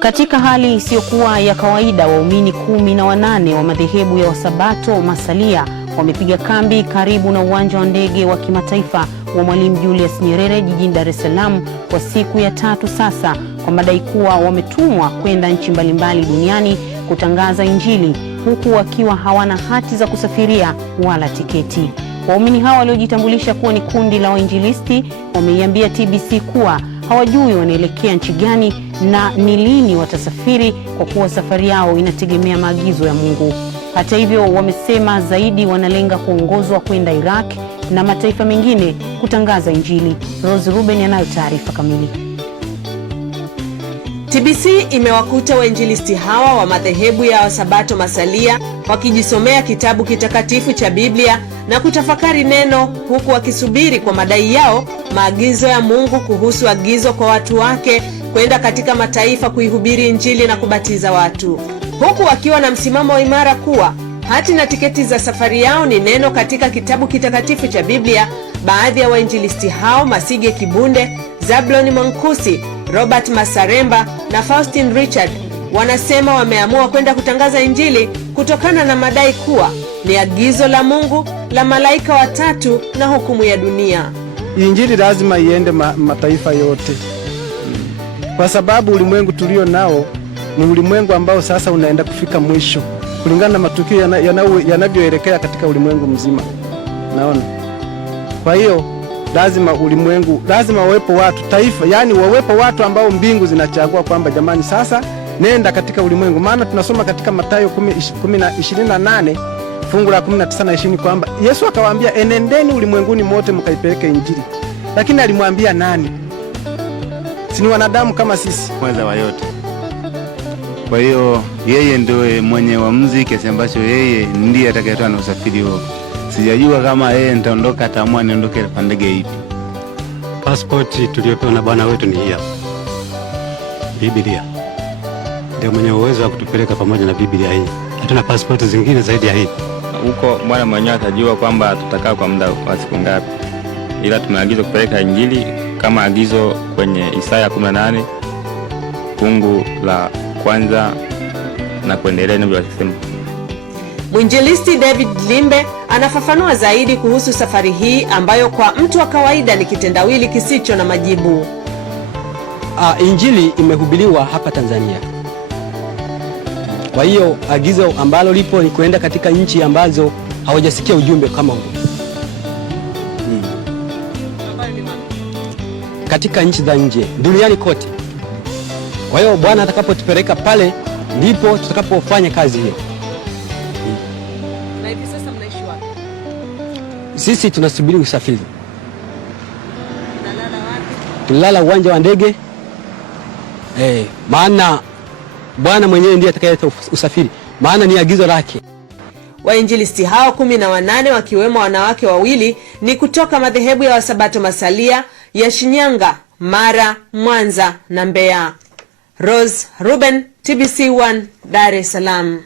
Katika hali isiyokuwa ya kawaida, waumini 18 wa madhehebu ya Wasabato masalia wamepiga kambi karibu na uwanja wa ndege wa kimataifa wa Mwalimu Julius Nyerere jijini Dar es Salaam kwa siku ya 3 sasa, kwa madai kuwa wametumwa kwenda nchi mbalimbali duniani kutangaza Injili, huku wakiwa hawana hati za kusafiria wala tiketi. Waumini hao waliojitambulisha kuwa ni kundi la wainjilisti wameiambia TBC kuwa hawajui wanaelekea nchi gani na ni lini watasafiri, kwa kuwa safari yao inategemea maagizo ya Mungu. Hata hivyo, wamesema zaidi wanalenga kuongozwa kwenda Iraq na mataifa mengine kutangaza Injili. Rose Ruben anayo taarifa kamili. TBC imewakuta wainjilisti hawa wa madhehebu ya Wasabato masalia wakijisomea kitabu kitakatifu cha Biblia na kutafakari neno, huku wakisubiri kwa madai yao maagizo ya Mungu kuhusu agizo kwa watu wake kwenda katika mataifa kuihubiri Injili na kubatiza watu, huku wakiwa na msimamo imara kuwa hati na tiketi za safari yao ni neno katika kitabu kitakatifu cha Biblia. Baadhi ya wainjilisti hao, Masige Kibunde, Zabloni Mankusi, Robert Masaremba na Faustin Richard, wanasema wameamua kwenda kutangaza Injili kutokana na madai kuwa ni agizo la Mungu, la malaika watatu na hukumu ya dunia. Injili lazima iende mataifa yote, kwa sababu ulimwengu tulio nao ni ulimwengu ambao sasa unaenda kufika mwisho kulingana na matukio yanavyoelekea katika ulimwengu mzima. Naona kwa hiyo lazima wawepo watu taifa, yani wawepo watu ambao mbingu zinachagua kwamba jamani, sasa nenda katika ulimwengu. Maana tunasoma katika Mathayo 10:28 fungu la 19 na 20 kwamba Yesu akawaambia, enendeni ulimwenguni mote mkaipeleke Injili. Lakini alimwambia nani? Si ni wanadamu kama sisi, mweza wa yote. Kwa hiyo yeye ndio mwenye uamuzi, kiasi ambacho yeye ndiye atakayetoa na usafiri huo. Sijajua kama yeye nitaondoka, ataamua niondoke kwa ndege ipi. Passport tuliyopewa na Bwana wetu ni hii hapa. Biblia ndio mwenye uwezo wa kutupeleka pamoja na Biblia hii. Hatuna passport zingine zaidi ya hii. Huko Bwana mwenyewe atajua kwamba tutakaa kwa muda wa siku ngapi, ila tumeagizwa kupeleka Injili kama agizo kwenye Isaya 18 fungu la 1 na kuendelea ndio wasema. Mwinjilisti David Limbe anafafanua zaidi kuhusu safari hii ambayo kwa mtu wa kawaida ni kitendawili kisicho na majibu. Injili imehubiriwa hapa Tanzania. Kwa hiyo agizo ambalo lipo ni kwenda katika nchi ambazo hawajasikia ujumbe kama huu. Katika nchi za nje duniani kote. Kwa hiyo Bwana atakapotupeleka pale ndipo tutakapofanya kazi hiyo. Na hivi sasa mnaishi wapi? Sisi tunasubiri usafiri. Tunalala wapi? Tunalala uwanja wa ndege. Maana Bwana mwenyewe ndiye atakayeleta usafiri, maana ni agizo lake. Wainjilisti hao 18 wakiwemo wanawake 2 ni kutoka madhehebu ya Wasabato masalia ya Shinyanga, Mara, Mwanza na Mbeya. Rose Ruben, TBC1, Dar es Salaam.